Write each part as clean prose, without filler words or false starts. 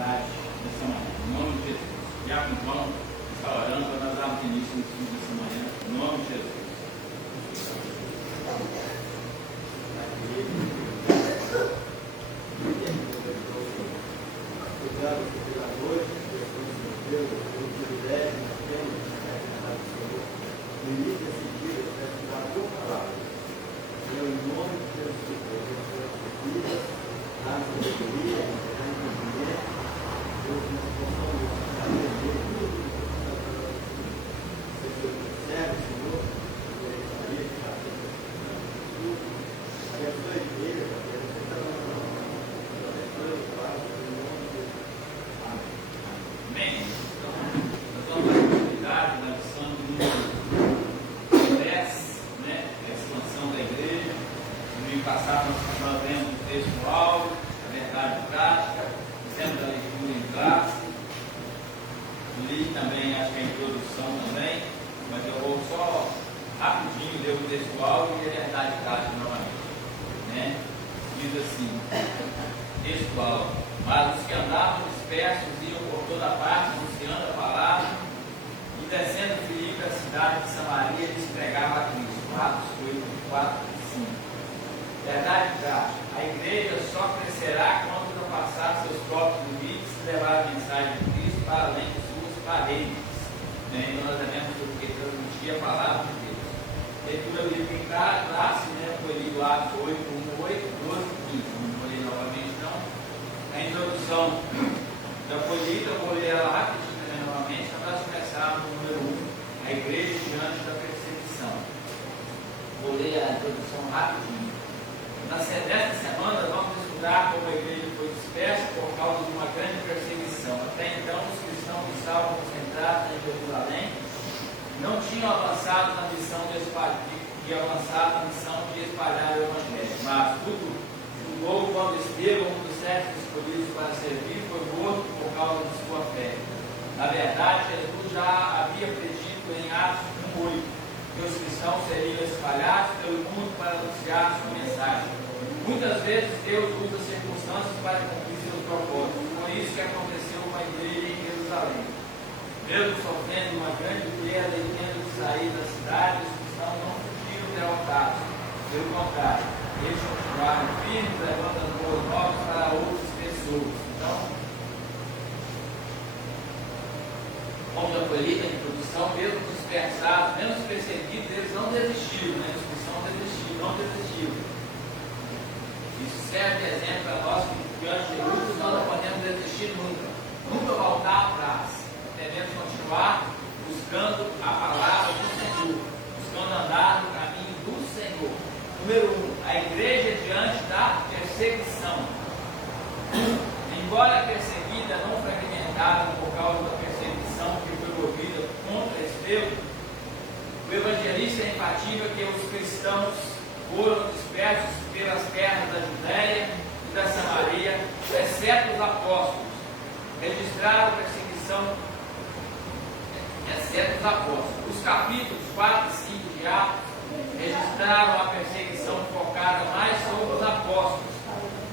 atividade dessa manhã. Em nome de Jesus. Diácono João está orando para nós darmos início no estudo dessa manhã. Em nome de Jesus. Obrigado pela noite, pelo privilégio que nós temos de estar do Senhor. No início desse dia, eu quero te dar a tua palavra. Eu, em nome de Jesus, eu abençoe a tua vida, a sabedoria, a entendimento, Deus, nós possamos aprender tudo que você está falando. Seja o servo, Senhor, gostaria de fazer tudo. Abençoe a igreja, abençoe cada um de nós. Abençoe o Pai, em nome de Jesus. Amém. Então, nós vamos dar continuidade na lição do número 10, né? Que é a expansão da igreja. No domingo passado nós vemos o texto-alvo, a verdade prática, fizemos a leitura em classe. Li também, acho que a introdução também, mas eu vou só rapidinho ler o texto-alvo e a verdade prática novamente. Né? Diz assim, texto-alvo: mas os que andavam dispersos iam por toda parte, anunciando a palavra, e descendo Filipe à cidade de Samaria, lhes pregava a Cristo. Atos 8, 4 e 5. Verdade prática: a igreja só crescerá quando não passar seus próprios limites e levar a mensagem de Cristo para além de suas paredes. Então nós devemos transmitir a palavra de Deus. Leitura bíblica em classe, foi lido Atos 8, 1, 8, 12 e 15. Não vou ler novamente não. A introdução já foi lida, eu vou ler ela rapidinho também novamente, para nós começarmos no número 1, a igreja diante da perseguição. Vou ler a introdução rapidinho. Nesta semana vamos estudar como a igreja foi dispersa por causa de uma grande perseguição. Até então, os cristãos que estavam concentrados em Jerusalém não tinham avançado na missão de espalhar o Evangelho. Mas tudo mudou quando Estevão, um dos 7 escolhidos para servir, foi morto por causa de sua fé. Na verdade, Jesus já havia predito em Atos 1:8 que os cristãos seriam espalhados pelo mundo para anunciar sua mensagem. Muitas vezes Deus usa circunstâncias para cumprir seus propósitos. Foi isso que aconteceu com a igreja em Jerusalém. Mesmo sofrendo uma grande perda e tendo de sair da cidade, os cristãos não fugiram derrotados. Pelo contrário, eles continuaram firmes, levantando boas novas para outras pessoas. Então, como já foi lida a introdução, mesmo dispersados, mesmo perseguidos, eles não desistiram, né? Os cristãos não desistiram. Isso serve de exemplo para nós que diante de lutas nós não podemos desistir nunca voltar atrás. Devemos continuar buscando a palavra do Senhor, buscando andar no caminho do Senhor. Número 1, a igreja diante da perseguição. Embora perseguida, não fragmentada por causa da perseguição que foi movida contra Estevão, o evangelista enfatiza que os cristãos foram dispersos pelas terras da Judéia e da Samaria, exceto os apóstolos. Registraram perseguição, exceto os apóstolos. Os capítulos 4 e 5 de Atos registraram a perseguição focada mais sobre os apóstolos,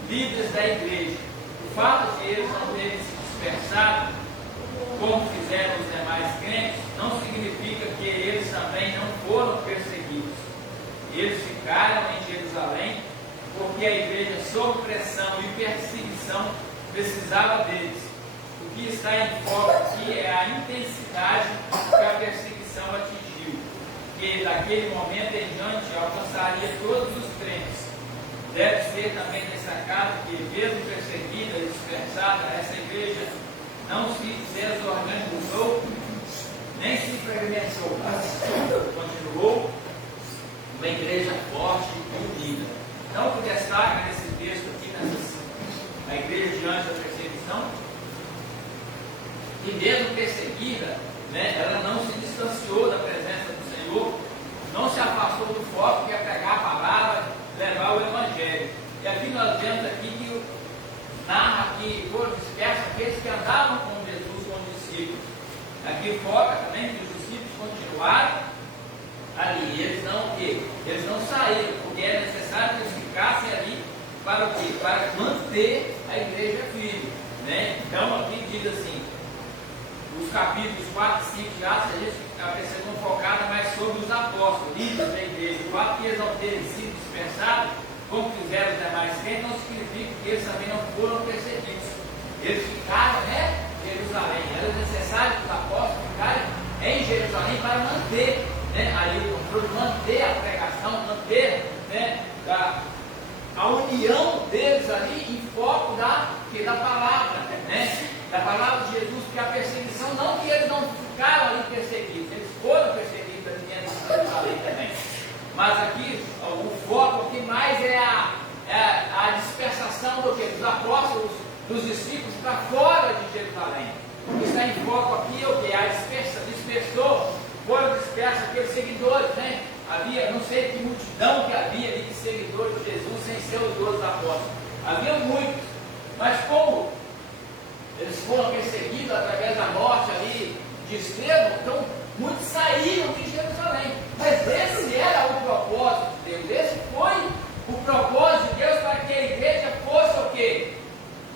líderes da igreja. O fato de eles não terem se dispersado, como fizeram os demais crentes, não significa que eles também não foram perseguidos. Eles ficaram em Jerusalém porque a igreja, sob pressão e perseguição, precisava deles. O que está em foco aqui é a intensidade que a perseguição atingiu, que daquele momento em diante alcançaria todos os crentes. Deve ser também destacado que, mesmo perseguida e dispersada, essa igreja não se desorganizou, nem se fragmentou, mas continuou uma igreja forte e unida. Então, o que destaca nesse texto aqui, a igreja diante da perseguição, e mesmo perseguida, ela não se distanciou da presença do Senhor, não se afastou do foco que é pregar a palavra, levar o Evangelho. E aqui nós vemos aqui que narra que foram dispersos aqueles que andavam com Jesus, com os discípulos. Aqui foca também que os discípulos continuaram ali, eles não saíram, porque é necessário que eles ficassem ali para o quê? Para manter a igreja firme. Né? Então aqui diz assim, os capítulos 4 e 5 de Atos, a gente está focada mais sobre os apóstolos, líderes da igreja. O fato que eles não terem sido dispensados, como fizeram os demais crentes, não significa que eles também não foram perseguidos. Eles ficaram, em Jerusalém. Era necessário que os apóstolos ficarem em Jerusalém para manter, aí o controle, manter a pregação, manter, a união deles ali em foco da palavra, da palavra de Jesus, porque a perseguição, não que eles não ficaram ali perseguidos, eles foram perseguidos ali dentro de Jerusalém também. Mas aqui, o foco aqui mais é a dispersação dos apóstolos, dos discípulos para fora de Jerusalém. O que está em foco aqui é o que? A dispersou, foram dispersos aqueles seguidores, Havia, não sei que multidão que havia ali de seguidores de Jesus sem ser os 12 apóstolos. Havia muitos, mas como eles foram perseguidos através da morte ali de Estevão, então muitos saíram de Jerusalém. Mas esse era o propósito de Deus, esse foi o propósito de Deus para que a igreja fosse o quê?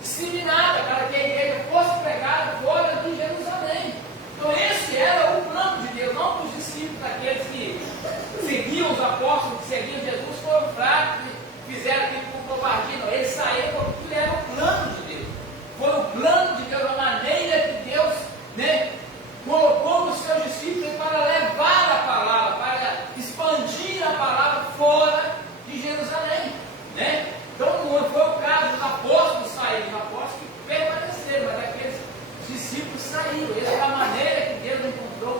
Disseminada, para que a igreja fosse pregada fora de Jerusalém. Então esse era o plano de Deus, não os discípulos, aqueles que seguiam os apóstolos, que seguiam Jesus, foram fracos e fizeram aquilo por covardia. Não, eles saíram porque era o plano de Deus. Foi o plano de Deus, a maneira que Deus colocou os seus discípulos para levar a palavra, para expandir a palavra fora de Jerusalém. Então não foi o caso dos apóstolos saírem, os apóstolos que permaneceram, mas aqueles discípulos saíram. Essa é a maneira que Deus encontrou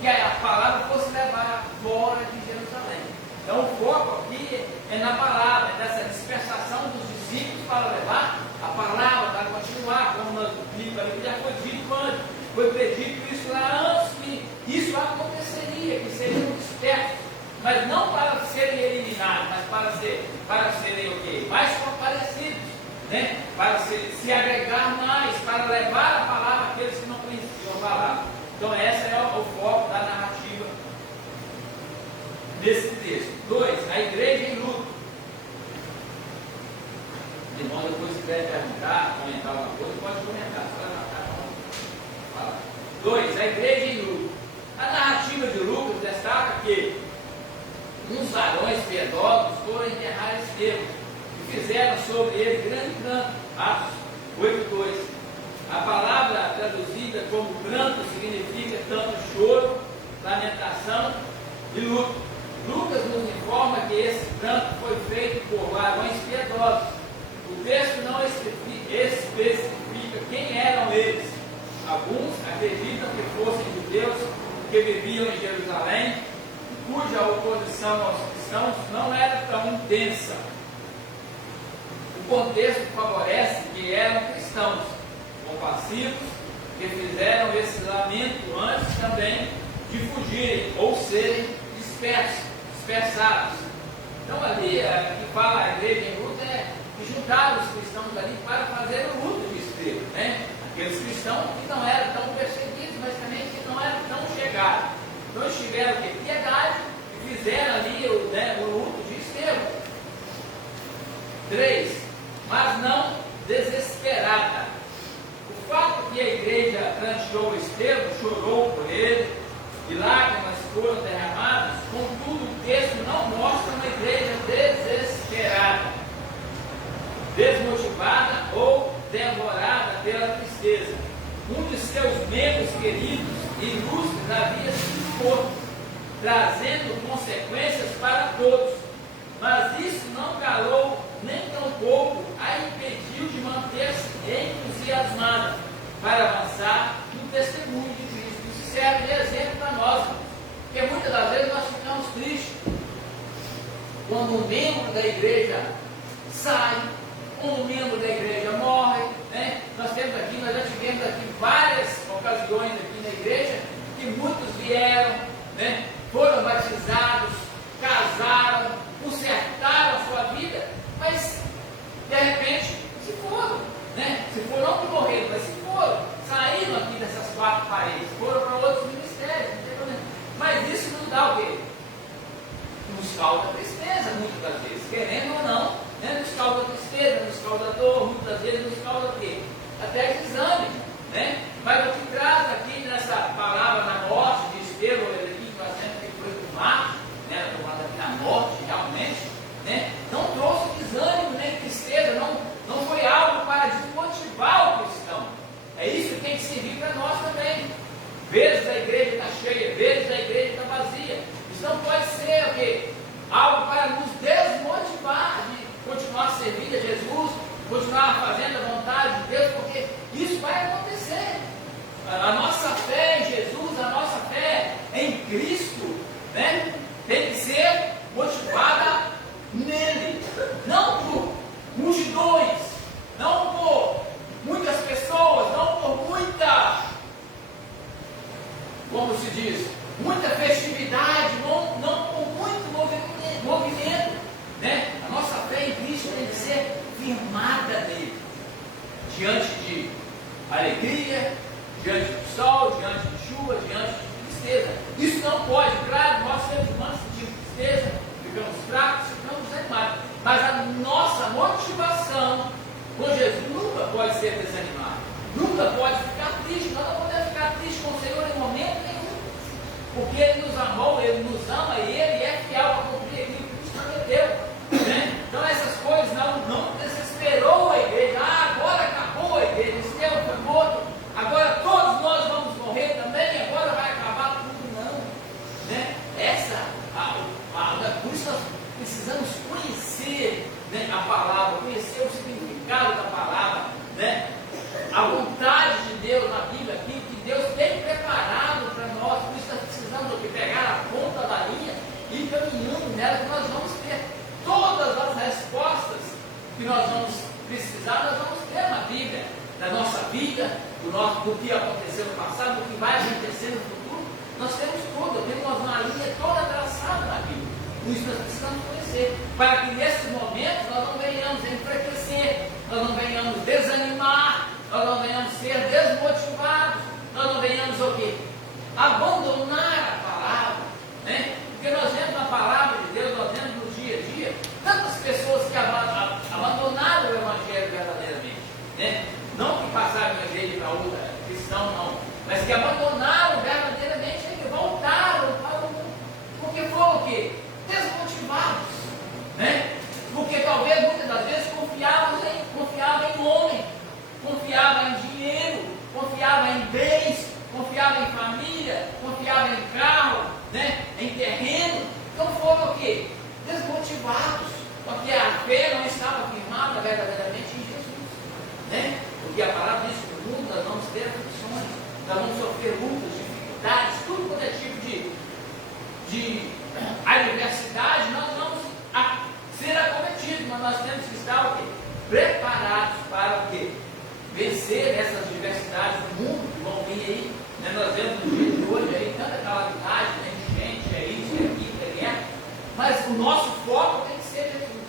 que a palavra fosse levada fora de Jerusalém. Então o foco aqui é na palavra, nessa dispersação dos discípulos para levar a palavra, para continuar, como nós vimos ali, que já foi dito antes, foi predito isso lá antes que isso aconteceria, que seriam dispersos, mas não para serem eliminados, mas para serem o quê? Mais fortalecidos, para se agregar mais, para levar a palavra àqueles que não conheciam a palavra. Então esse é o foco da narrativa desse texto. 2. A igreja em luto. O irmão depois se quiser perguntar, comentar alguma coisa, pode comentar. 2. A igreja em luto. A narrativa de Lucas destaca que uns varões piedosos foram enterrar Estevão e fizeram sobre ele grande pranto. Atos 8:2. A palavra traduzida como pranto significa tanto choro, lamentação e luto. Lucas nos informa que esse pranto foi feito por varões piedosos. O texto não especifica quem eram eles. Alguns acreditam que fossem judeus que viviam em Jerusalém, cuja oposição aos cristãos não era tão intensa. O contexto favorece que eram cristãos compassivos, que fizeram esse lamento antes também de fugirem ou serem dispersados. Então ali, que fala a igreja em luto, que juntaram os cristãos ali para fazer o luto de Estevão, aqueles cristãos que não eram tão perseguidos, mas também que não eram tão chegados. Então eles tiveram piedade e fizeram ali o luto de Estevão. 3. Mas não desesperada. O fato que a igreja pranteou Estevão, chorou por ele, e lágrimas foram derramadas, contudo o texto não mostra uma igreja desesperada, desmotivada ou devorada pela tristeza. Um de seus membros queridos e ilustres havia sido morto, trazendo consequências para todos, mas isso não calou nem tampouco a impediu de manter-se entusiasmada para avançar no testemunho de Cristo. Isso serve de exemplo para nós, porque muitas das vezes nós ficamos tristes quando um membro da igreja sai, quando um membro da igreja morre, Nós já tivemos aqui várias ocasiões aqui na igreja que muitos vieram, foram batizados, casaram, consertaram a sua vida, mas de repente se foram, se foram, não que morreram, mas se foram, saíram aqui dessas quatro paredes, foram para outros ministérios, não tem problema. Mas isso nos dá o quê? Nos causa tristeza muitas das vezes, querendo ou não, nos causa tristeza, nos causa dor, muitas vezes nos causa o quê? Até como se diz, muita festividade, não com muito movimento, né? A nossa fé em Cristo tem que ser firmada nele, diante de alegria, diante do sol, diante de chuva, diante de tristeza. Isso não pode, claro, nós seres humanos sentimos tristeza, ficamos fracos, ficamos desanimados, mas a nossa motivação com Jesus nunca pode ser desanimada, nunca pode ficar triste. Nós não podemos ficar tristes com o Senhor em momento nenhum, porque Ele nos amou, Ele nos ama e Ele é fiel para cumprir aquilo que nos prometeu, né? Então essas coisas não desesperou a igreja. Agora acabou a igreja, Estevão foi morto, agora todos nós vamos morrer também, agora vai acabar tudo. Não, né? Por isso nós precisamos conhecer, né, a palavra, conhecer o significado da palavra, né? A vontade de Deus na Bíblia, aquilo que Deus tem preparado para nós. Por isso nós precisamos pegar a ponta da linha e caminhando nela, que nós vamos ter todas as respostas que nós vamos precisar, nós vamos ter na Bíblia, da nossa vida, do que aconteceu no passado, do que vai acontecer no futuro. Nós temos tudo, temos uma linha toda traçada na Bíblia. Por isso nós precisamos conhecer, para que nesses momentos nós não venhamos enfraquecer, nós não venhamos desanimar, nós não venhamos ser desmotivados, nós não venhamos o quê? Abandonar a palavra, né? Porque nós vemos na palavra de Deus, nós vemos no dia a dia, tantas pessoas que abandonaram o Evangelho verdadeiramente, né? Não que passaram de uma igreja para outra, cristão não, mas que abandonaram verdadeiramente e voltaram para o mundo. Porque foram o quê? Desmotivados, né? Porque talvez muitas das vezes confiavam em homem, confiava em dinheiro, confiava em bens, confiava em família, confiava em carro, né? Em terreno. Então foram o quê? Desmotivados, porque a fé não estava firmada verdadeiramente em Jesus, né? Porque a palavra diz que no mundo nós vamos ter aflições, nós vamos sofrer lutas, dificuldades, tudo quanto é tipo de adversidade, nós vamos ser acometidos, mas nós temos que estar o quê? Preparados para o quê? Vencer essas diversidades do mundo que vão vir aí, né? Nós vemos no dia de hoje aí tanta calamidade, né? Gente, é isso, é aquilo, é guerra, mas o nosso foco tem que ser Jesus.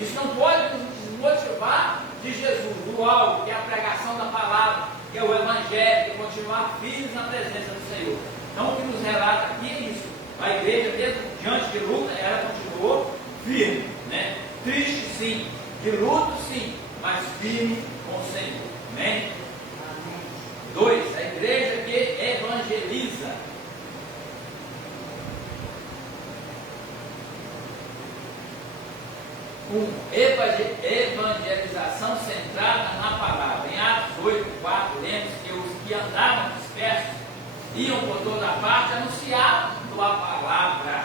Isso não pode nos desmotivar de Jesus, do alvo, que é a pregação da palavra, que é o Evangelho, que é continuar firmes na presença do Senhor. Então o que nos relata aqui é isso. A igreja, mesmo diante de luta, ela continuou firme, né? Triste sim, de luto sim, mas firme com o Senhor. Amém? 2. A igreja que evangeliza. 1. Evangelização centrada na palavra. Em Atos 8:4, lemos que os que andavam dispersos iam por toda parte, anunciavam a palavra.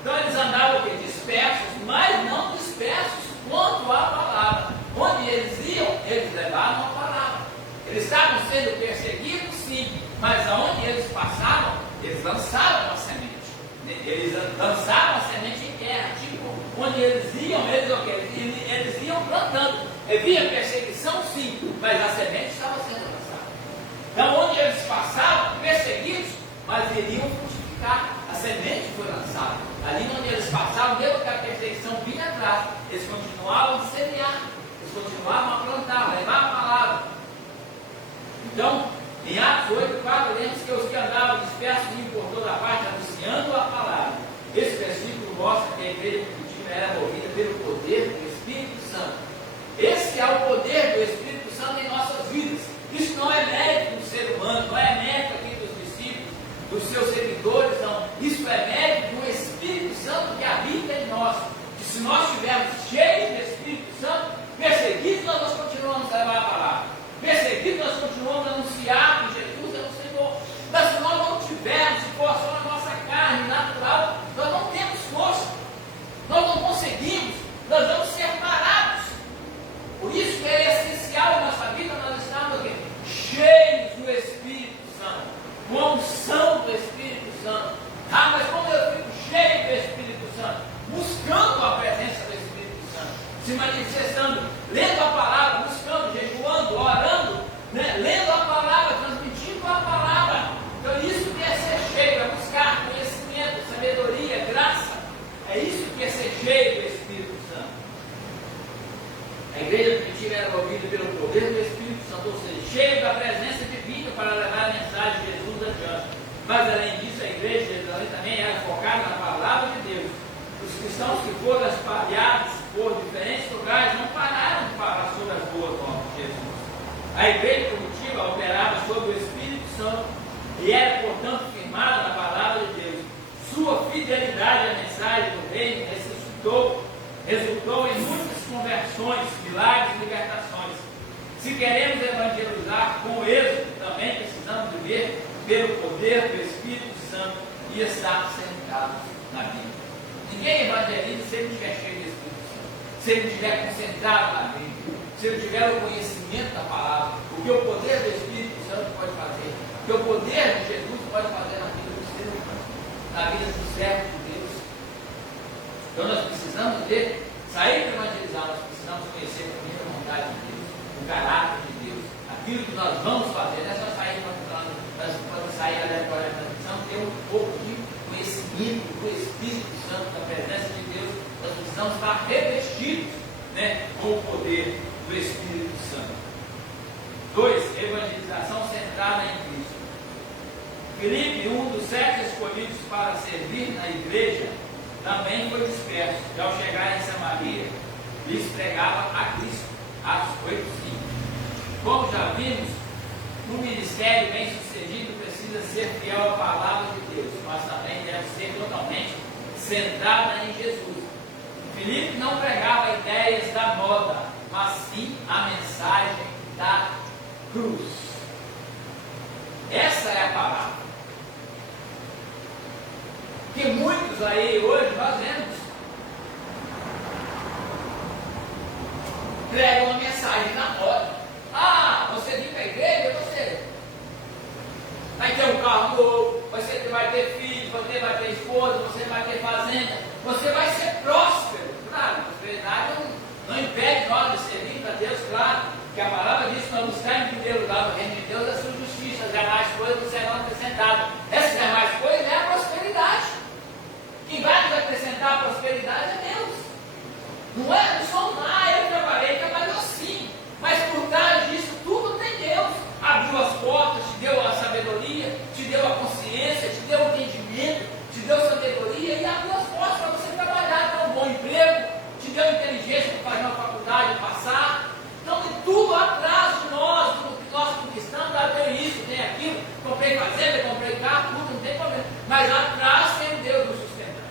Então eles andavam dispersos, mas não dispersos quanto à palavra. Onde eles iam, eles levavam a palavra. Eles estavam sendo perseguidos, sim, mas aonde eles passavam, eles lançavam a semente. Eles lançavam a semente em terra, tipo, onde eles iam, eles iam plantando. Havia perseguição, sim, mas a semente estava sendo lançada. Então, onde eles passavam, perseguidos, mas iriam frutificar. A semente foi lançada. Ali onde eles passavam, mesmo que a perseguição vinha atrás, eles continuavam a semear, eles continuavam a plantar, a levar a palavra. Então, em Atos 8:4, lemos que os que andavam dispersos iam por toda a parte, anunciando a palavra. Esse versículo mostra que a igreja primitiva era movida pelo poder do Espírito Santo. Esse é o poder do Espírito Santo em nossas vidas. Isso não é mérito do ser humano, não é mérito aqui dos discípulos, dos seus seguidores, não. Isso é mérito do Espírito Santo que habita em nós. E se nós estivermos cheios do Espírito Santo, perseguidos, nós continuamos a levar a palavra. Perseguidos, nós continuamos a anunciar que Jesus é o Senhor. Mas se nós não tivermos, se for só a nossa carne natural, nós não temos força, nós não conseguimos, nós vamos ser parados. Por isso que é essencial na nossa vida nós estarmos aqui, cheios do Espírito Santo, com a unção do Espírito Santo. Ah, mas como eu fico cheio do Espírito Santo? Buscando a presença do Espírito Santo, se manifestando, lendo a palavra, buscando, jejuando, orando, né? Lendo a palavra. cristãos que foram espalhados por diferentes lugares não pararam de falar sobre as boas novas de Jesus. A igreja primitiva operava sobre o Espírito Santo e era, portanto, firmada na palavra de Deus. Sua fidelidade à mensagem do reino resultou em muitas conversões, milagres e libertações. Se queremos evangelizar com êxito, também precisamos viver pelo poder do Espírito Santo e estar centrados na Bíblia. Ninguém evangeliza se ele não estiver cheio do Espírito Santo, se ele não estiver concentrado na Bíblia, se ele tiver o conhecimento da palavra, o que o poder do Espírito Santo pode fazer, o que o poder de Jesus pode fazer na vida do ser humano, na vida do servo de Deus. Então nós precisamos sair para evangelizar, nós precisamos conhecer primeiro a vontade de Deus, o caráter de Deus, aquilo que nós vamos fazer. Não é só sair para sair aleatória da precisamos ter um pouco de conhecimento do Espírito Santo, da presença de Deus. Nós precisamos estar revestidos, né, com o poder do Espírito Santo. 2. Evangelização centrada em Cristo. Filipe, um dos 7 escolhidos para servir na igreja, também foi disperso, e ao chegar em Samaria, lhes pregava a Cristo. Atos 8:5. Como já vimos, um ministério bem sucedido precisa ser fiel à palavra de Deus, mas também deve ser totalmente centrada em Jesus. Filipe não pregava ideias da moda, mas sim a mensagem da cruz. Essa é a palavra. Que muitos aí hoje nós vemos pregam uma mensagem na moda. Ah, você vem para a igreja, você vai ter um carro novo, você vai ter filhos, você vai ter esposa, você vai ter fazenda, você vai ser próspero. Claro, a prosperidade não impede nós de servir para Deus, claro, que a palavra diz que nós buscamos em primeiro lugar o reino de Deus, a sua justiça, as demais coisas não serão acrescentadas. Essas demais coisas é a prosperidade. Quem vai nos acrescentar a prosperidade é Deus. Não é? Não somos eu trabalhou sim. Mas por trás disso tudo tem Deus. Abriu as portas, te deu a sabedoria, te deu a consciência, te deu o entendimento, te deu sabedoria e abriu as portas para você trabalhar, ter um bom emprego, te deu inteligência para fazer uma faculdade, passar. Então tem tudo atrás de nós, do que nós conquistamos, tem isso, tem aquilo, comprei fazenda, comprei carro, tudo, não tem problema. Mas atrás tem um Deus nos sustentando.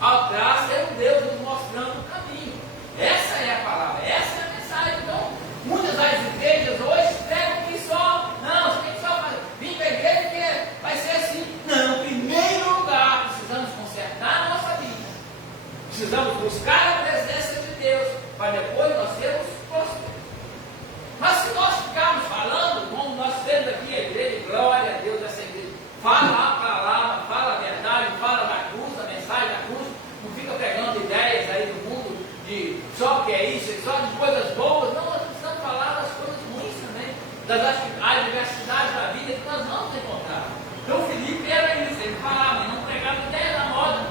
Atrás tem um Deus nos mostrando o caminho. Essa é a palavra, essa é a mensagem. Então, muitas das igrejas hoje pregam que só, não, você tem que só vir para a igreja porque vai ser assim. Não, em primeiro lugar, precisamos consertar a nossa vida. Precisamos buscar a presença de Deus, para depois nós sermos prósperos. Mas se nós ficarmos falando, como nós temos aqui a igreja, glória a Deus, essa igreja, fala a palavra, fala a verdade, fala da cruz, a mensagem da cruz, não fica pegando ideias aí do mundo de só que é isso, só de coisas boas. Não, nós precisamos falar das coisas ruins também, das adversidades da vida que nós vamos encontrar. Então Filipe era isso, ele falava, não pregava ideia da moda.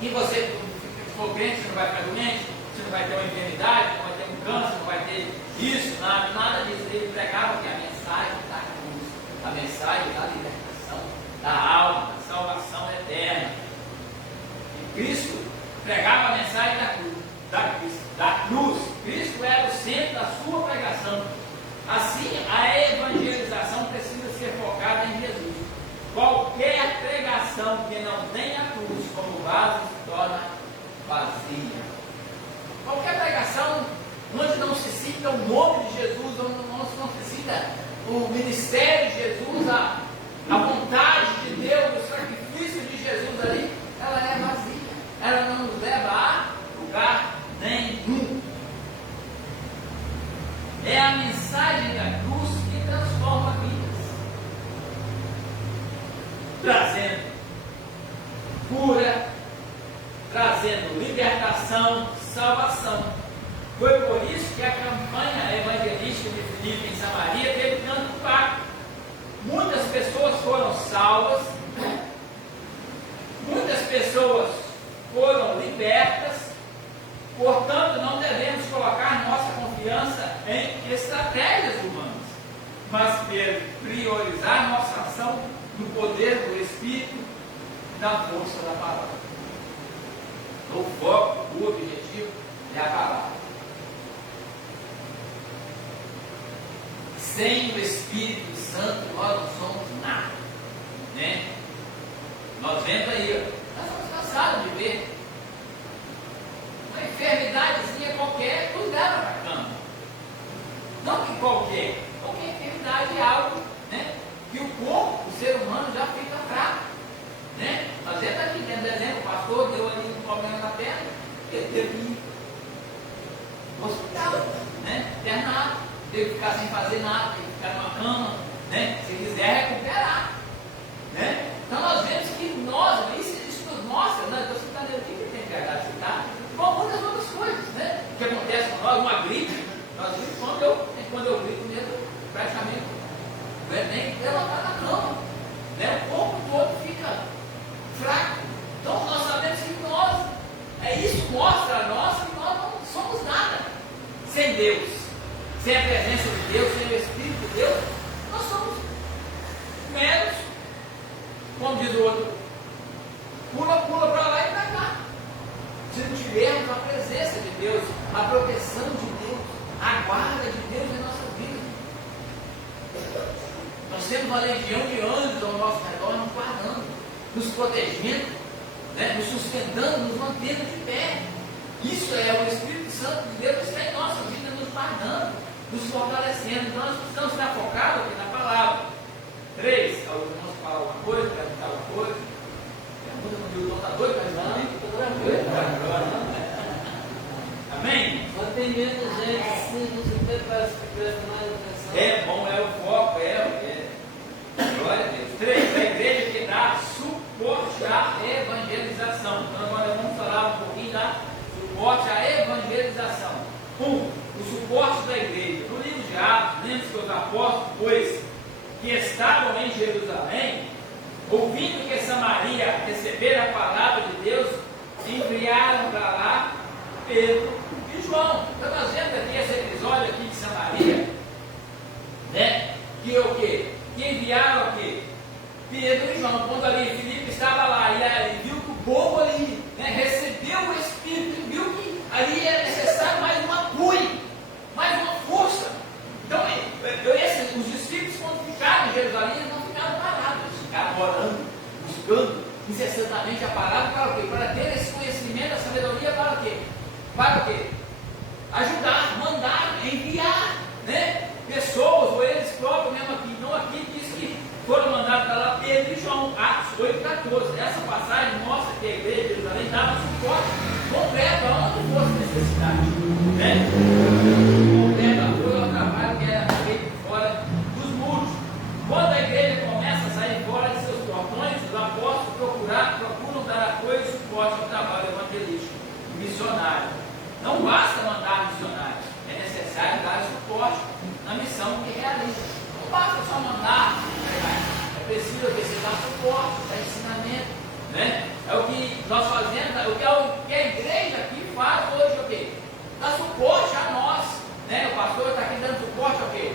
E você, se for crente, você não vai ficar doente, você não vai ter uma enfermidade, não vai ter um câncer, não vai ter isso, nada disso. Ele pregava que a mensagem da cruz, a mensagem da libertação, da alma, da salvação eterna. E Cristo pregava a mensagem da cruz. Cristo era o centro da sua pregação. Assim, a evangelização precisa ser focada em Jesus. Qualquer pregação que não tenha a cruz como base se torna vazia. Qualquer pregação onde não se cita o nome de Jesus, onde não se cita o ministério de Jesus, a vontade de Deus, o sacrifício de Jesus ali, ela é vazia. Ela não nos leva a lugar nenhum. É a mensagem da cruz que transforma vidas, trazendo cura, trazendo libertação, salvação. Foi por isso que a campanha evangelística de Filipe em Samaria teve tanto impacto. Muitas pessoas foram salvas, muitas pessoas foram libertas. Portanto, não devemos colocar nossa confiança em estratégias humanas, mas priorizar nossa ação no poder do Espírito e na força da palavra. O foco, o objetivo é a palavra. Sem o Espírito Santo nós não somos nada, né? Nós vemos aí, nós estamos cansados de ver uma enfermidadezinha qualquer, nos leva para a cama. Não que qualquer enfermidade é algo, né, que o corpo, o ser humano já fica fraco, né? Nós vemos aqui dentro do exemplo, o pastor deu ali um problema na perna, ele teve que ir no hospital, né? Internado, teve que ficar sem fazer nada, teve que ficar numa cama, né? Se quiser recuperar, né? Então nós vemos que isso nos mostra, né? Estou citando aqui que tem verdade citar, como muitas outras coisas, né? Que acontece com nós, uma gripe, nós vimos quando eu grito mesmo, praticamente não é nem levantar na cama, né? O corpo todo fica fraco. Então nós sabemos que isso mostra a nós que nós não somos nada sem Deus, sem a presença de Deus, sem o Espírito de Deus. Nós somos meros, como diz o outro, pula para lá e para cá. Se não tivermos a presença de Deus, a proteção de Deus, a guarda de Deus em nossa vida, nós temos uma legião de anjos ao nosso redor, nos guardando, nos protegendo, né, nos sustentando, nos mantendo de pé. Isso é o Espírito Santo de Deus que está em nossa vida, nos guardando, nos fortalecendo. Então nós precisamos estar focados aqui na palavra. 3, alguns irmãos falam alguma coisa, perguntar alguma coisa. Pergunta quando o Milton está doido, mas não, estou tranquilo. Amém? Mas tem menos gente, sim, não se tem para prestar mais atenção. É bom, é o foco, glória a Deus. 3, a igreja que dá suporte à evangelização. Então agora vamos falar um pouquinho da suporte à evangelização. 1, o suporte da igreja. No livro de Atos, lembra que os apóstolos, pois, que estavam em Jerusalém, ouvindo que Samaria recebera a palavra de Deus, enviaram para lá Pedro e João. Então nós vemos aqui esse episódio aqui de Samaria, né? Que é o quê? Que enviaram o quê? Pedro e João. Quando ali Filipe estava lá e viu que o povo ali, né, recebeu o Espírito, e viu que ali era necessário mais um apoio, mais uma força. Então os discípulos, quando ficaram em Jerusalém, eles não ficaram parados, eles ficaram orando, buscando incessantemente a palavra. Para o quê? Para ter esse conhecimento, a sabedoria. Para o quê? Para o quê? Ajudar, mandar, enviar, né, pessoas, ou eles próprios mesmo aqui. Então aqui diz que foram mandados para lá Pedro e João, Atos 8,14. Essa passagem mostra que a igreja de Jerusalém dava suporte concreto aonde fosse necessidade, né? Concreto apoio ao trabalho que era feito fora dos muros. Quando a igreja começa a sair fora de seus portões, os apóstolos procuram dar apoio e suporte ao trabalho evangelístico missionário. Não basta mandar missionários, é necessário dar suporte na missão que realiza. Não basta só mandar, é preciso que você dá suporte, dá ensinamento, né? É o que nós fazemos, é o que a igreja aqui faz hoje, o quê? Dá suporte a nós, né? O pastor está aqui dando suporte ao quê?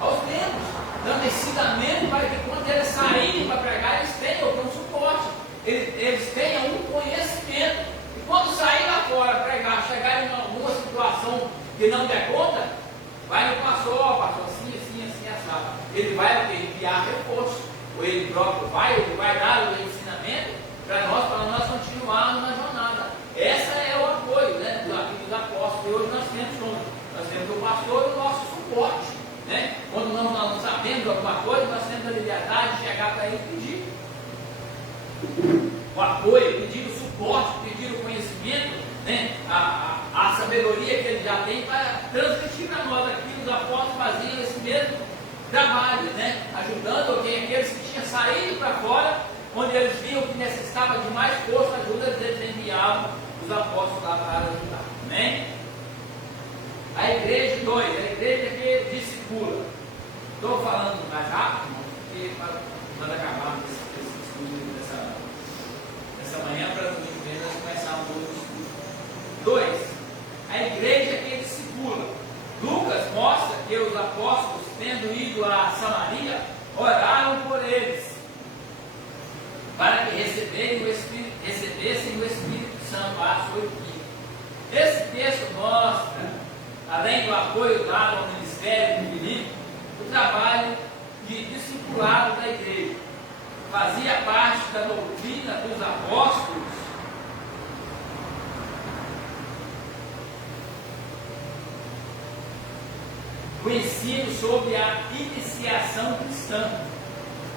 Aos membros, dando ensinamento para que quando eles saírem para pregar, eles tenham um suporte, eles tenham um conhecimento. E quando sair lá fora pregar, chegar em alguma situação que não der conta, vai no pastor, assim, assado. Ele vai enviar reforço, ou ele próprio vai dar o ensinamento para nós continuarmos na jornada. Essa é o apoio, né, dos apóstolos. E hoje nós temos o pastor e o nosso suporte, né? Quando nós não sabemos alguma coisa, nós temos a liberdade de chegar para ele e pedir o apoio, pedir o suporte, pedir o conhecimento, né? A sabedoria que ele já tem para transmitir para nós. Aqui os apóstolos faziam esse mesmo trabalho, né? Ajudando aqueles que tinham saído para fora, onde eles viam que necessitava de mais força, ajuda, eles enviavam os apóstolos lá para ajudar. Amém? A igreja 2, a igreja que discipula. Estou falando mais rápido, porque quando acabarmos esse estudo dessa manhã, para no domingo que nós começarmos outro estudo. 2, a igreja que discipula. Recebemos mostra que os apóstolos, tendo ido a Samaria, oraram por eles, para que recebessem o Espírito Santo, Atos 8:15. Esse texto mostra, além do apoio dado ao ministério de Filipe, o trabalho de discipulado da igreja. Fazia parte da doutrina dos apóstolos o ensino sobre a iniciação cristã,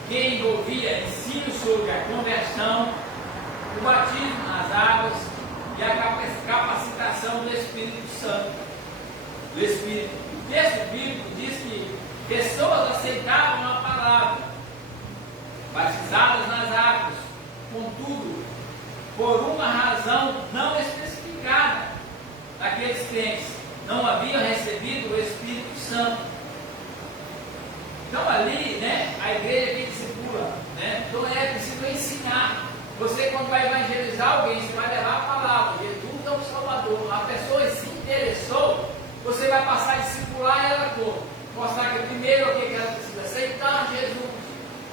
que envolvia ensino sobre a conversão, o batismo nas águas e a capacitação do Espírito Santo. Do Espírito. O texto bíblico diz que pessoas aceitavam a palavra, batizadas nas águas, contudo, por uma razão não especificada, aqueles crentes não haviam recebido o Espírito Santo. Então ali, né, a igreja que discipula, né, então é preciso ensinar. Você, quando vai evangelizar alguém, você vai levar a palavra, Jesus é o Salvador. A pessoa se interessou, você vai passar a discipular ela como? Mostrar que primeiro o que ela precisa? Aceitar Jesus.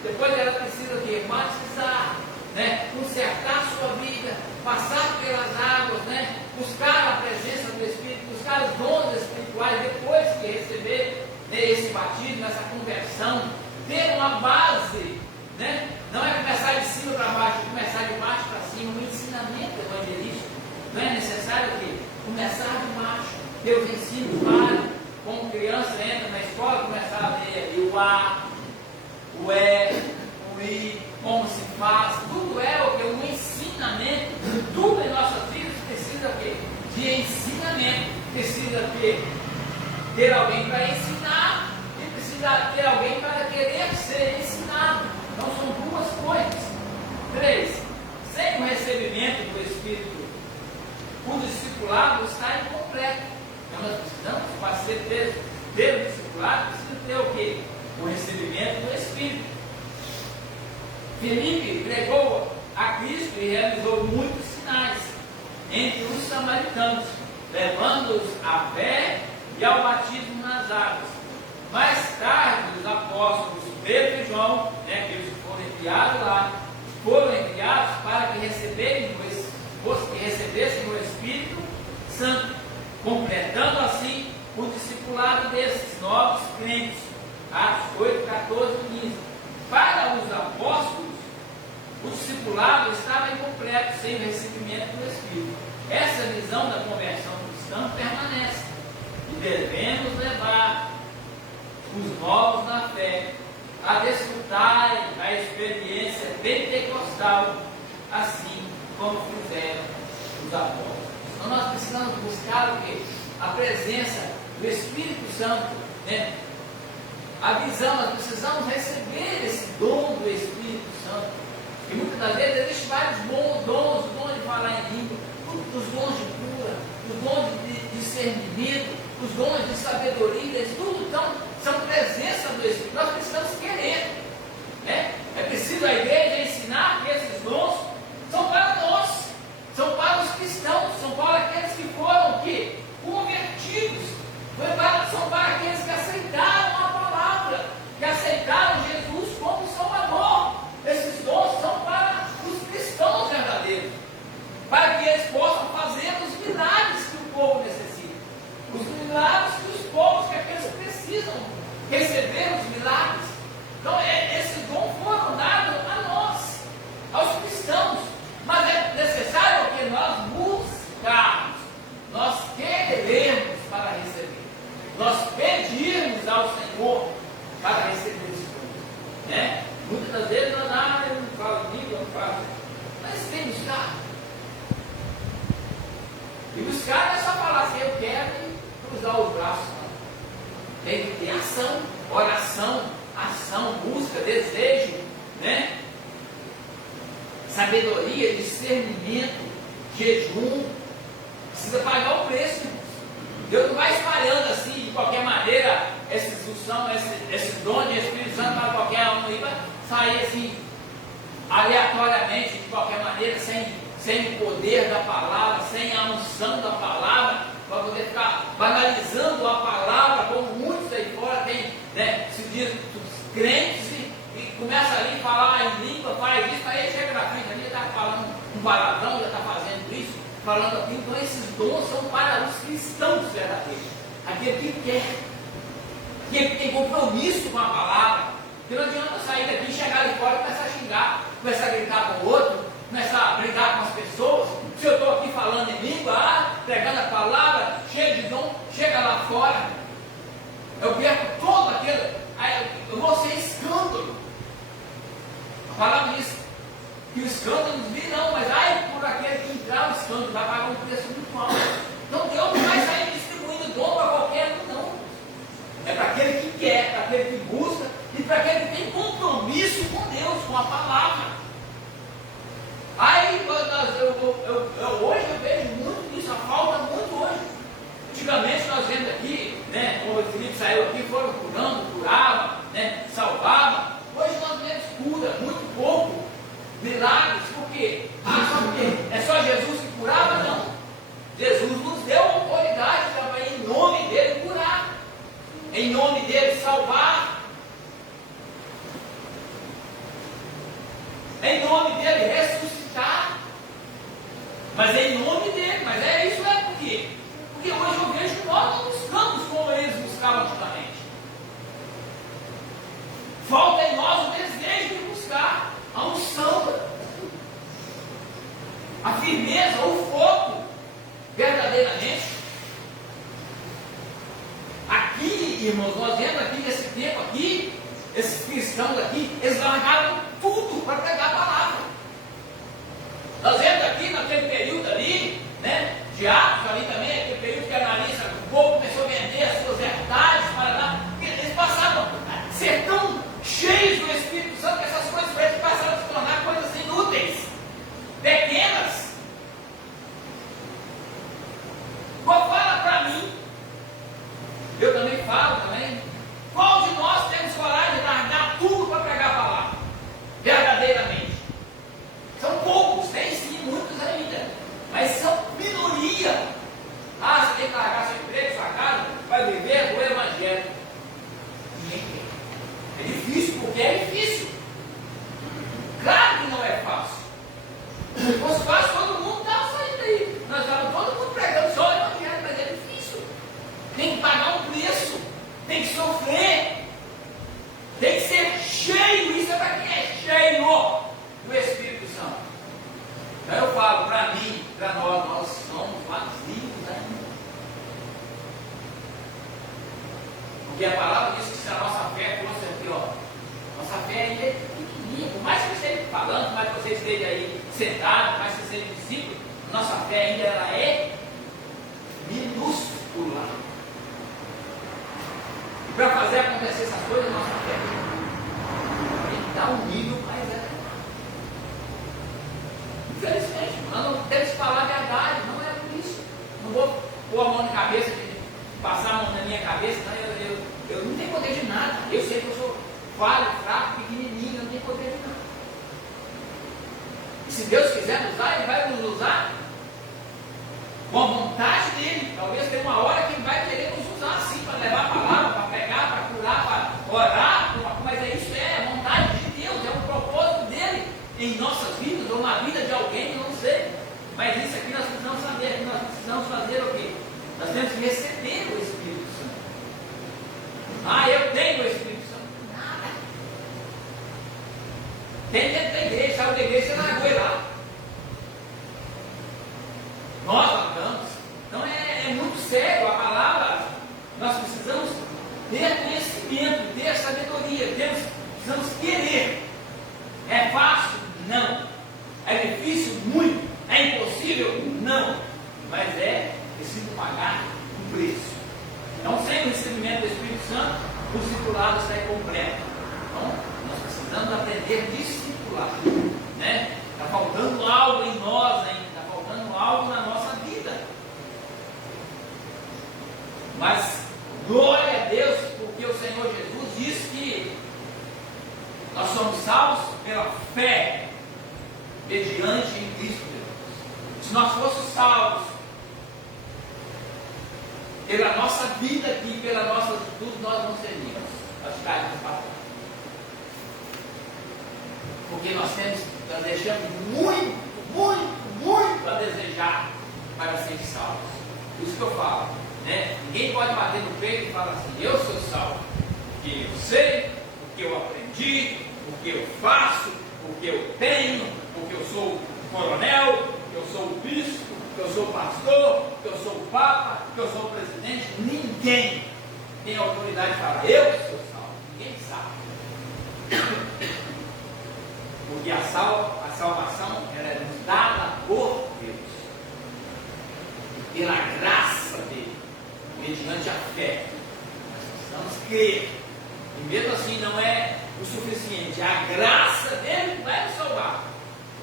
Depois ela precisa o quê? Batizar, né? Consertar a sua vida, passar pelas águas, né? Buscar a presença do Espírito, buscar os dons espirituais, depois que receber, né, esse batismo, essa conversão, ter uma base, né? Não é começar de cima para baixo, é começar de baixo para cima, um ensinamento evangelístico. Não é necessário o quê? Começar de baixo, ter os ensinos vários, como criança entra na escola, começar a ler ali o A, o E, o I, como se faz, tudo é o que? Um ensinamento. Tudo em nossas vidas precisa o quê? De ensinamento. Precisa ter alguém para ensinar e precisa ter alguém para querer ser ensinado. Então são duas coisas. 3. Sem o recebimento do Espírito, o discipulado está incompleto. Então nós precisamos, para ter o discipulado, precisa ter o quê? O recebimento do Espírito. Filipe pregou a Cristo e realizou muitos sinais entre os samaritanos, levando-os à fé e ao batismo nas águas. Mais tarde, os apóstolos Pedro e João, né, que eles foram enviados lá, foram enviados para que recebessem o Espírito Santo, completando assim o discipulado desses novos crentes. Atos 8, 14 e 15. Para os apóstolos, o discipulado estava incompleto sem o recebimento do Espírito. Essa visão da conversão cristã permanece e devemos levar os novos na fé a desfrutarem a experiência pentecostal, assim como fizeram os apóstolos. Então nós precisamos buscar o quê? A presença do Espírito Santo, né? A visão, nós precisamos receber esse dom do Espírito Santo. E muitas das vezes existem vários dons, o dom de falar em língua, os dons de cura, os dons de discernimento, os dons de sabedoria, tudo são presença do Espírito. Nós precisamos querer, né? É preciso a igreja ensinar que esses dons são para nós, são para os cristãos, são para aqueles que foram o quê? Convertidos, são para aqueles que aceitaram a palavra, que aceitaram Jesus como Salvador. Esses dons são para os cristãos verdadeiros, para que eles possam fazer os milagres que o povo necessita, os milagres que os povos, que aqueles precisam receber os milagres. Então esses dons foram dados a nós, aos cristãos, mas é necessário que nós buscarmos, nós queremos para receber, nós pedirmos ao Senhor para receber esse dom, né? Muitas das vezes nós eu não falo língua, não falo, mas tem que buscar. E buscar não é só falar assim, eu quero e cruzar os braços. Não. Tem que ter ação, oração, ação, busca, desejo, né? Sabedoria, discernimento, jejum. Precisa pagar o preço. Deus não vai espalhando assim, de qualquer maneira, essa instrução, esse dom de Espírito Santo para qualquer um aí, vai sair assim, aleatoriamente, de qualquer maneira, sem o poder da palavra, sem a unção da palavra, para poder ficar banalizando a palavra, como muitos aí fora tem, né, se diz crentes e começa ali a falar em língua, faz isso, aí chega na frente ali, está falando um palavrão, já está fazendo isso. falando aqui, então esses dons são para os cristãos verdadeiros, aquele que quer, aquele que tem compromisso com a palavra, que não adianta sair daqui, chegar ali fora e começar a xingar, começar a gritar com o outro, começar a brigar com as pessoas. Se eu estou aqui falando em língua, pregando a palavra, cheio de dom, chega lá fora, eu perco todo aquele, eu vou ser escândalo. A palavra diz que os escândalos virão, mas por aquele que entrar o escândalo, vai pagar um preço muito alto. Então Deus não vai sair distribuindo dom para qualquer um, não. É para aquele que quer, para aquele que busca e para aquele que tem compromisso com Deus, com a palavra. Hoje eu vejo muito isso, a falta muito hoje. Antigamente nós vemos aqui, né, como o Felipe saiu aqui, foram curando, curavam, né, salvavam. Hoje nós vemos cura, muito pouco, milagres, por quê? Só porque é só Jesus que curava? Não. Jesus nos deu autoridade para em nome dele curar, em nome dele salvar, em nome dele ressuscitar, mas em nome dele, mas é isso, é por quê? Porque hoje eu vejo que nós não buscamos como eles buscavam antigamente. Falta em nós o desejo de buscar a unção, a firmeza, o foco, verdadeiramente. Aqui, irmãos, nós vemos aqui nesse tempo aqui, esses cristãos aqui, eles largaram tudo para pregar a palavra. Nós vemos aqui naquele período ali, né, de Atos ali também, aquele período que a analista, o povo começou a vender as suas verdades para lá, eles passaram a ser tão cheios do Espírito Santo que essas coisas para eles passaram a se tornar coisas inúteis, pequenas. Fala para mim, eu também falo também, qual de nós temos coragem de largar tudo para pregar a palavra, verdadeiramente? São poucos, tem sim, muitos ainda, mas são minoria. Você tem que largar seu emprego, sua casa, vai viver o Evangelho. Ninguém quer. É difícil, porque é difícil. Claro que não é fácil. Se fosse fácil, todo mundo estava saindo aí. Nós estávamos todo mundo pregando só o Evangelho, mas é difícil. Tem que pagar um preço, tem que sofrer, tem que ser cheio. Isso é para quem é cheio do Espírito Santo. Então eu falo, para mim, para nós somos vazios ainda. Porque a palavra diz que se a nossa fé fosse aqui, nossa fé ainda é pequenininha. Por mais que você esteja falando, por mais que você esteja aí sentado, por mais que você seja discípulo, nossa fé ainda ela é minúscula. E para fazer acontecer essas coisas, nossa fé tem que dar um nível mais elevado. Infelizmente, nós não temos que falar a verdade, não é por isso. Não vou pôr a mão na cabeça, passar a mão na minha cabeça, não, eu não tenho poder de nada. Eu sei que eu sou falho, fraco, pequenininho, eu não tenho poder de nada. E se Deus quiser nos usar, Ele vai nos usar com a vontade dEle. Talvez tenha uma hora que Ele vai querer nos usar assim, para levar a palavra, para pregar, para curar, para orar, mas isso é a vontade de Deus, é um propósito dEle em nossas vidas, ou na vida de alguém, eu não sei. Mas isso aqui nós precisamos saber, que nós precisamos fazer o quê? Nós temos que receber o Espírito Santo. Eu tenho o Espírito Santo. Nada. Tem dentro da igreja, saiu da igreja, você largou ele lá. Nós largamos. Então é muito sério a palavra. Nós precisamos ter conhecimento, ter sabedoria, precisamos querer. É fácil? Não. É difícil? Muito. É impossível? Não. Mas é preciso pagar um preço. Então, sem o recebimento do Espírito Santo, o discipulado está incompleto. Então, nós precisamos aprender discipulado. Né? Está faltando algo em nós ainda, está faltando algo na nossa vida. Mas, glória a Deus, porque o Senhor Jesus disse que nós somos salvos pela fé, mediante em Cristo Jesus. Se nós fôssemos salvos pela nossa vida aqui, pela nossa atitude, nós não seríamos. Nós ficaríamos para trás. Porque nós deixamos muito a desejar para ser salvos. Por isso que eu falo, né? Ninguém pode bater no peito e falar assim: eu sou salvo, porque eu sei, porque eu aprendi, porque eu faço, porque eu tenho, porque eu sou coronel, porque eu sou o bispo, porque eu sou o pastor, porque eu sou o papa, porque eu sou o presidente. Ninguém tem autoridade de falar: eu sou salvo. Ninguém sabe. Porque a salvação ela é nos dada por Deus, pela graça dele, mediante a fé. Nós precisamos crer, e mesmo assim não é o suficiente, a graça dele vai nos salvar,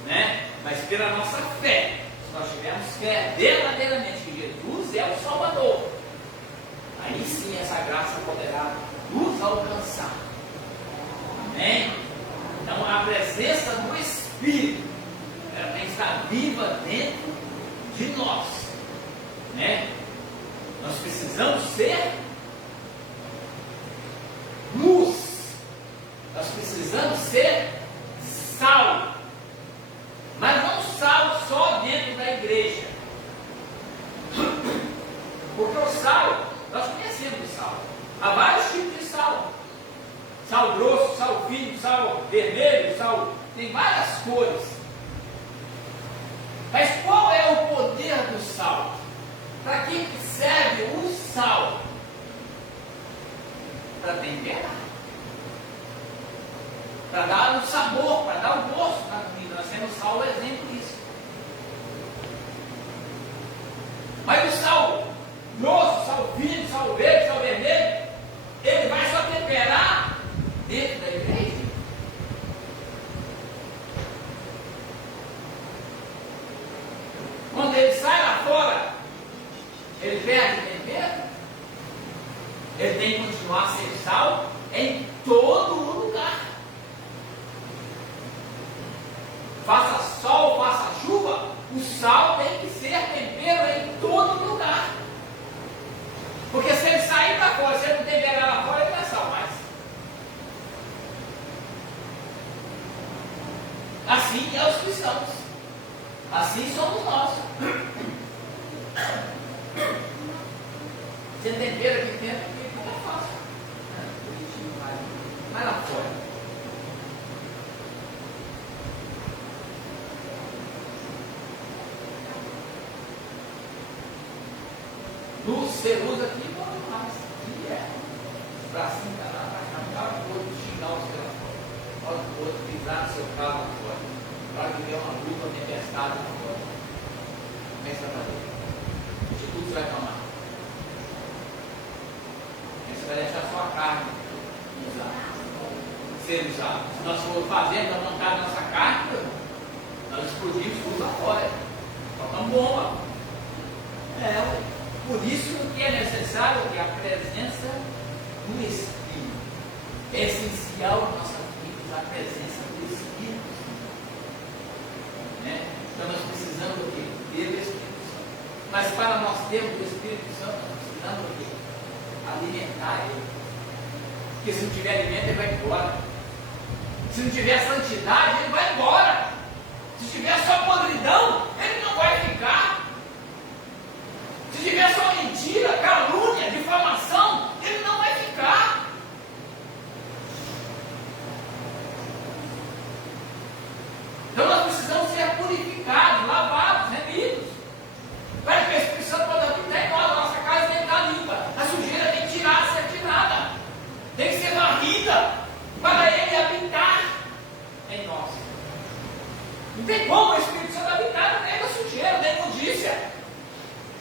né? Mas pela nossa fé, se nós tivermos fé verdadeiramente que Jesus é o Salvador, aí sim essa graça poderá nos alcançar. Amém? Então a presença do Espírito, ela tem que estar viva dentro de nós, né? Nós precisamos ser luz, nós precisamos ser sal, mas não sal só dentro da igreja, porque o sal, nós conhecemos o sal, há vários tipos de sal. Sal grosso, sal fino, sal vermelho, sal, tem várias cores. Mas qual é o poder do sal? Para que serve o sal? Para temperar, para dar o sabor, para dar o gosto na comida. Nós temos sal, o exemplo disso. Mas o sal grosso, sal fino, sal verde, sal vermelho, ele vai só temperar dentro da igreja? Quando ele sai lá fora, ele perde o tempero? Ele tem que continuar a ser sal em todo lugar. Faça sol, faça chuva, o sal tem que ser tempero em todo lugar. Porque se ele sair para fora, se ele não temperar lá fora, ele não é sal mais. Assim é os cristãos. Assim somos nós. Você tempera aqui dentro, não é fácil. Vai lá fora. Luz, você usa aqui, não mais. Para cima, para lá, para cá, o outro xingar o seu lá fora. Olha o outro pisar no seu carro lá fora. Para que vier uma luta, uma tempestade lá fora. Começa a fazer. De tudo você vai tomar. Você vai deixar só a carne ser usada. Se nós formos fazendo, arrancar a nossa carne, nós explodimos tudo lá fora. Falta bomba. Por isso que é necessário que a presença do Espírito. É essencial na nossa vida a presença do Espírito. Né? Então nós precisamos do quê? Ter o Espírito Santo. Mas para nós termos o Espírito Santo, nós precisamos do quê? Alimentar ele. Porque se não tiver alimento, ele vai embora. Se não tiver santidade, ele vai embora. Se tiver só podridão, ele não vai ficar. Se tiver só mentira, calúnia, difamação, ele não vai ficar. Então nós precisamos ser purificados, lavados, remidos, para que o Espírito Santo possa habitar em nós. A nossa casa tem que estar limpa, a sujeira tem que ser tirada, tem que ser varrida, para ele habitar em nós. Não tem como o Espírito Santo habitar no meio da sujeira, da imundícia.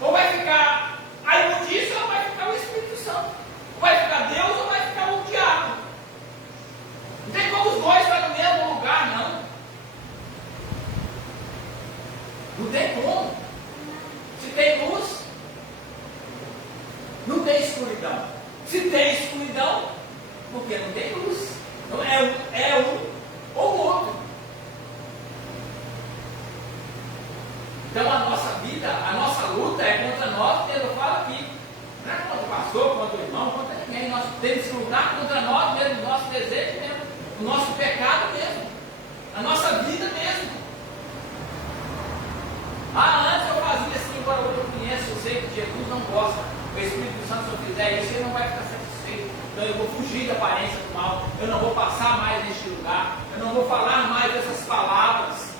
Ou vai ficar a imundícia ou vai ficar o Espírito Santo. Ou vai ficar Deus ou vai ficar o diabo. Não tem como os dois estar no mesmo lugar, não. Não tem como. Se tem luz, não tem escuridão. Se tem escuridão, porque não tem luz. Então é um ou outro. Então a nossa vida, a nossa luta é contra nós, Pedro fala aqui. Não é contra o pastor, contra o irmão, contra ninguém. Nós temos que lutar contra nós mesmos, o nosso desejo mesmo, o nosso pecado mesmo, a nossa vida mesmo. Antes eu fazia assim, agora sei que Jesus não gosta. O Espírito Santo, se eu fizer isso, ele não vai ficar satisfeito. Então eu vou fugir da aparência do mal. Eu não vou passar mais neste lugar. Eu não vou falar mais dessas palavras.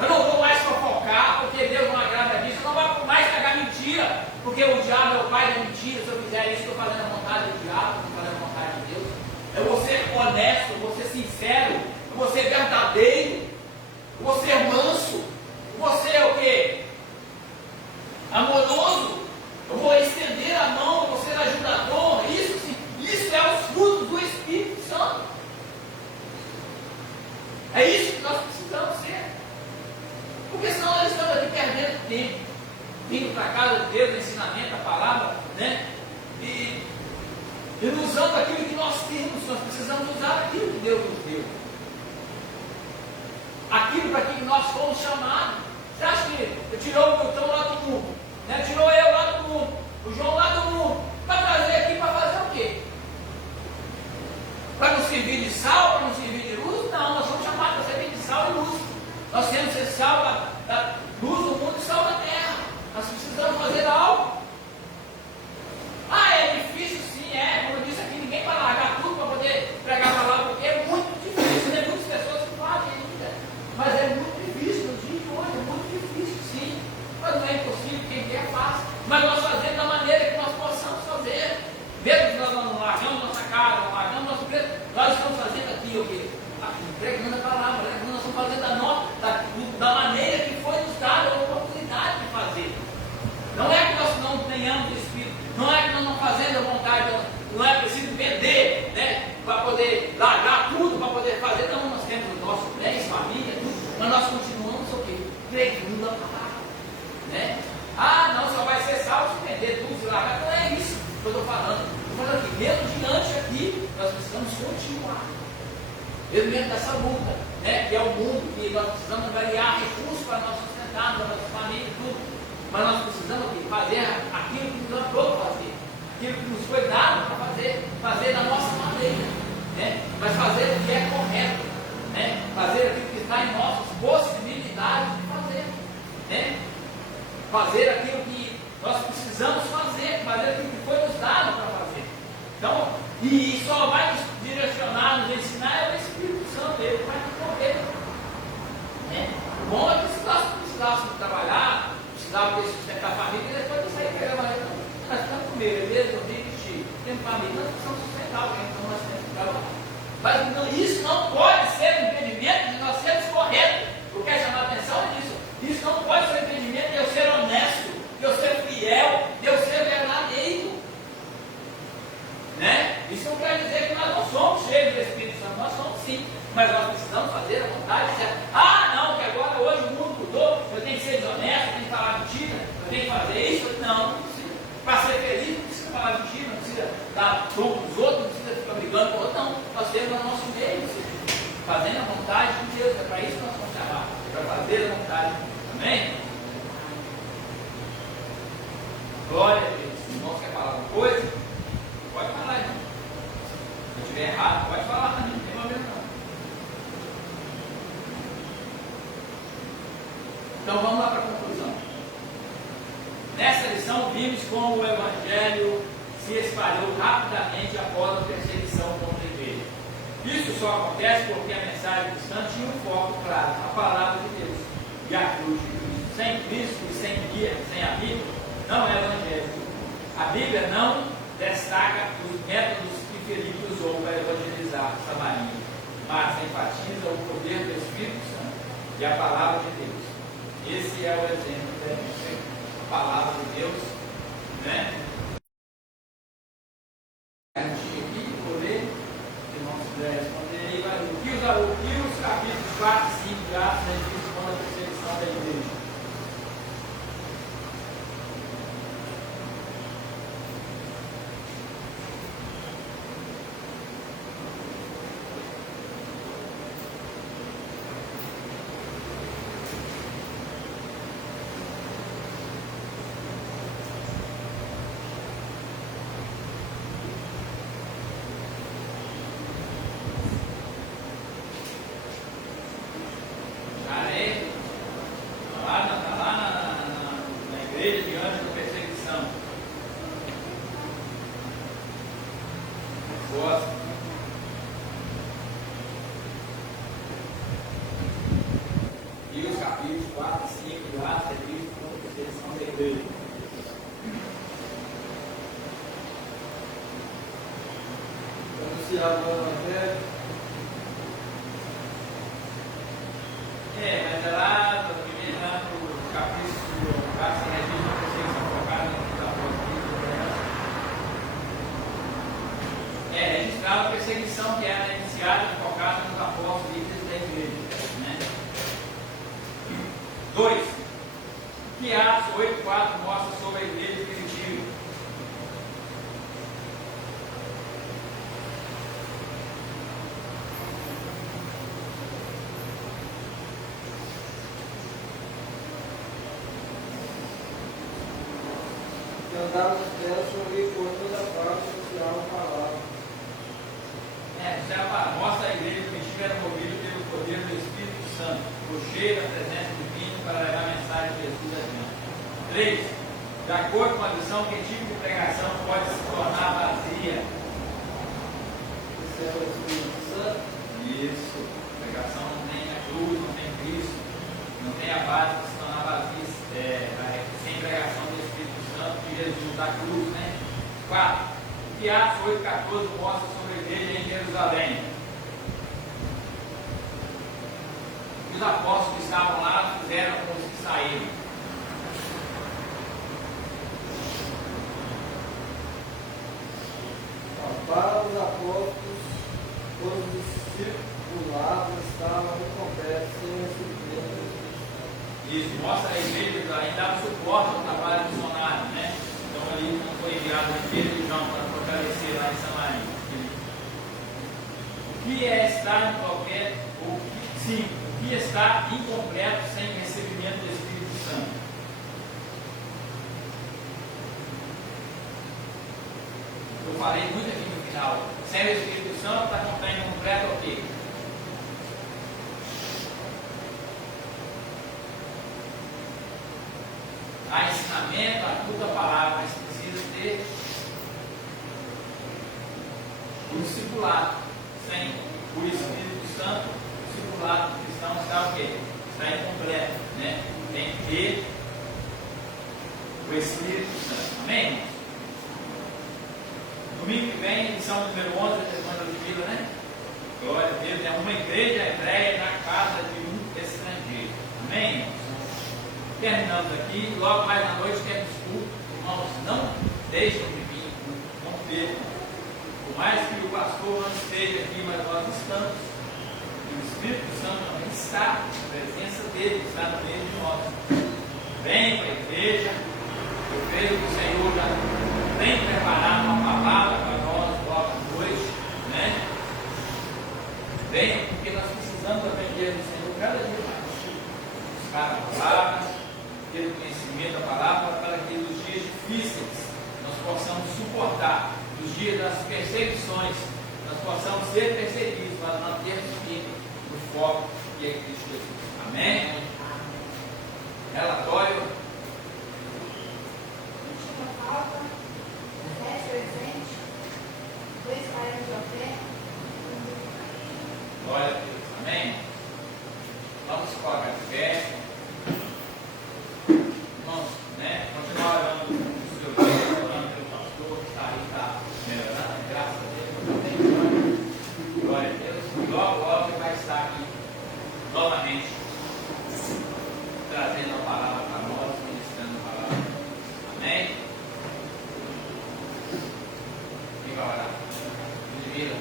Eu não vou mais fofocar, porque Deus não agrada disso. Eu não vou mais pregar mentira, porque o diabo é o pai da mentira. Se eu fizer isso, estou fazendo a vontade do diabo, estou fazendo a vontade de Deus. Eu vou ser honesto, eu vou ser sincero, eu vou ser verdadeiro, eu vou ser manso, eu vou ser o quê? Amoroso. Eu vou estender a mão, eu vou ser ajudador. Isso sim, isso é os frutos do Espírito Santo. É isso que nós precisamos ser. Porque senão nós estamos aqui perdendo tempo, vindo para a casa de Deus, o ensinamento, a palavra, né? E não usando aquilo que nós temos. Nós precisamos usar aquilo que Deus nos deu. Aquilo para que nós fomos chamados. Você acha que tirou o Milton lá do mundo? Né? Tirou eu lá do mundo, o João lá do mundo, para trazer aqui para fazer o quê? Para nos servir de sal, para nos servir de luz? Não, nós somos chamados para servir de sal e luz. Nós temos que ser sal da luz do mundo e sal da terra. Nós precisamos fazer algo. Ah, é difícil sim, é. Como eu disse aqui, ninguém vai largar tudo para poder pregar a palavra, porque é muito difícil, né? Muitas pessoas que fazem ainda. Mas é muito difícil nos dias de hoje, é muito difícil sim. Mas não é impossível, quem quer faz. Mas nós fazemos da maneira que nós possamos fazer. Mesmo que nós não largamos nossa casa, não largamos nosso preço, nós estamos fazendo aqui o quê? Pregando a palavra, né? Nós estamos fazendo da maneira que foi nos dada a oportunidade de fazer. Não é que nós não tenhamos o Espírito, não é que nós não fazemos a vontade, não é preciso vender, né? Para poder largar tudo, para poder fazer. Não, nós temos o nosso bens, família, tudo, mas nós continuamos o quê? Pregando a palavra. Né? Ah, não, só vai ser salvo se vender tudo, se largar. Não é isso que eu estou falando. Estou falando aqui, mesmo diante aqui, nós precisamos continuar. Mesmo dentro dessa luta, né, que é o mundo, que nós precisamos variar recursos para nós sustentarmos a nossa família e tudo. Mas nós precisamos aqui, fazer aquilo que nos mandou fazer, aquilo que nos foi dado para fazer da nossa maneira, né? Mas fazer o que é correto, né? Fazer aquilo que está em nossas possibilidades de fazer, né? Fazer aquilo que nós precisamos fazer aquilo que foi nos dado para fazer. Então, e só vai nos direcionar, nos ensinar é o Espírito Santo, ele vai nos correr. Né? O bom é que se nós precisássemos trabalhar, precisávamos sustentar a família, e depois de sair pegar a marido, nós ficamos com medo, beleza, eu tenho vestir, temos família, nós precisamos sustentar alguém, então nós temos que trabalhar. Mas não, isso não pode ser um impedimento de nós sermos corretos. Eu quero chamar a atenção nisso. Isso não pode ser um impedimento de eu ser honesto, de eu ser fiel, de eu ser verdadeiro. Né? Isso não quer dizer que nós não somos cheios do Espírito Santo, nós somos sim, mas nós precisamos fazer a vontade de ah, não, que agora hoje o mundo mudou, eu tenho que ser desonesto, eu tenho que falar mentira, eu tenho que fazer isso. Não precisa. Para ser feliz, não precisa falar mentira, não precisa dar tom para os outros, não precisa ficar brigando com o outro, não. Nós temos o nosso meio, fazendo a vontade de Deus, é para isso que nós vamos chamar, para fazer a vontade de Deus. Amém? Glória a Deus. Os irmãos querem falar alguma coisa? Pode falar, irmão. Se eu estiver errado, pode falar também, não tem problema não. Então vamos lá para a conclusão. Nessa lição vimos como o Evangelho se espalhou rapidamente após a perseguição contra a igreja. Isso só acontece porque a mensagem cristã tinha um foco claro, a palavra de Deus e a cruz de Cristo. Sem Cristo e sem guia, sem a Bíblia, não é Evangelho. A Bíblia não destaca os métodos que Felipe usou para evangelizar Samaria, mas enfatiza o poder do Espírito Santo e a palavra de Deus. Esse é o exemplo da palavra de Deus, né? A gente aqui, vou ler, se não puder responder aí, mas o que os capítulos 4 e 5 de Atos identificam a perseguição da igreja? capítulos 4 e 5 de Atos é visto como perseguição da igreja. Anunciava o Evangelho. Mas é lá, primeiro lá no capítulo 4, se registra a perseguição focada nos apóstolos. Registrava a perseguição que era iniciada e focada nos apóstolos e líderes da igreja. Né? 2. Que Atos 8:4 mostra sobre a igreja primitiva. Andava nas terras sobre por toda parte, anunciava a palavra. Mostra a igreja primitiva era movida pelo poder do Espírito Santo, por cheio da presença divina para levar a mensagem de Jesus adiante. 3. De acordo com a visão, que tipo de pregação pode se tornar vazia? Esse é o Espírito Santo. Isso. A pregação não tem a cruz, não tem Cristo, não tem a base de se tornar vazia, sem pregação do Espírito Santo, de Jesus da cruz, né? 4. Que Atos 8:14 mostra sobre a igreja em Jerusalém. Os apóstolos que estavam lá fizeram com os que saíram. Para os apóstolos, os discipulados estavam incompletos sem recebimento do Espírito Santo. Isso, mostra a igreja ainda dava suporte ao trabalho missionário, né? Então ali não foi enviado a Pedro e João para fortalecer lá em Samaria. O que é estar incompleto? O que está incompleto sem recebimento do Espírito Santo? Eu falei muito aqui no final. Sem o Espírito Santo está incompleto o quê? Há ensinamento, há tudo a palavra, mas precisa ter o discipulado. Sem o Espírito Santo, o discipulado cristão está o quê? Está incompleto, né? Tem que ter o Espírito Santo. Amém, irmãos? Domingo que vem, lição número 11 da Semana de Vila, né? Glória a Deus, é uma igreja hebreia na casa de um estrangeiro. Amém, irmãos? Terminamos aqui, logo mais à noite temos culto. Irmãos, não deixem de vir, não percam. Por mais que o pastor não esteja aqui, mas nós estamos. E o Espírito Santo também está, a presença dele está no meio de nós. Vem para a igreja, eu creio que o Senhor já tem preparado uma palavra para nós logo à noite, né? Vem, porque nós precisamos aprender do Senhor cada dia mais. Buscar a palavra, ter o conhecimento da palavra, para que nos dias difíceis nós possamos suportar, nos dias das perseguições, nós possamos ser perseguidos, para mantermos firme no foco que é Cristo Jesus. Amém? Relatório. Glória a Deus. Amém? Vamos colocar de pé. Irmãos, né? Continuar orando pelo seu Deus, orando pelo pastor que está aí, está melhorando, graças a Deus. Glória a Deus. Logo, logo ele vai estar aqui novamente, trazendo a palavra para nós, ministrando a palavra. Amém? Quem vai orar? Admira.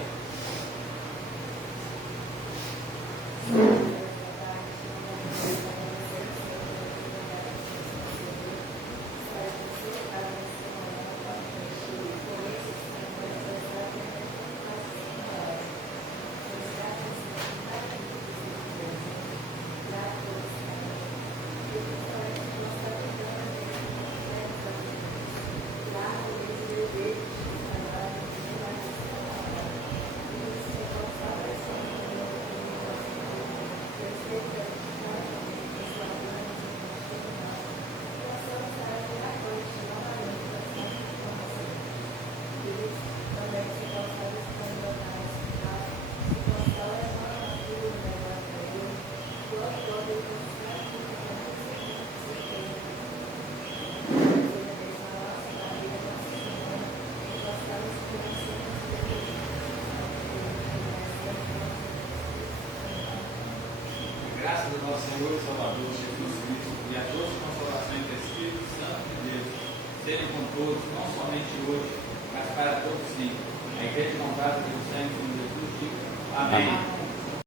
nosso Senhor e Salvador Jesus Cristo e a doce consolação do Espírito Santo de Deus sejam com todos, não somente hoje, mas para todos sempre. A igreja comprada pelo sangue de Jesus diz amém.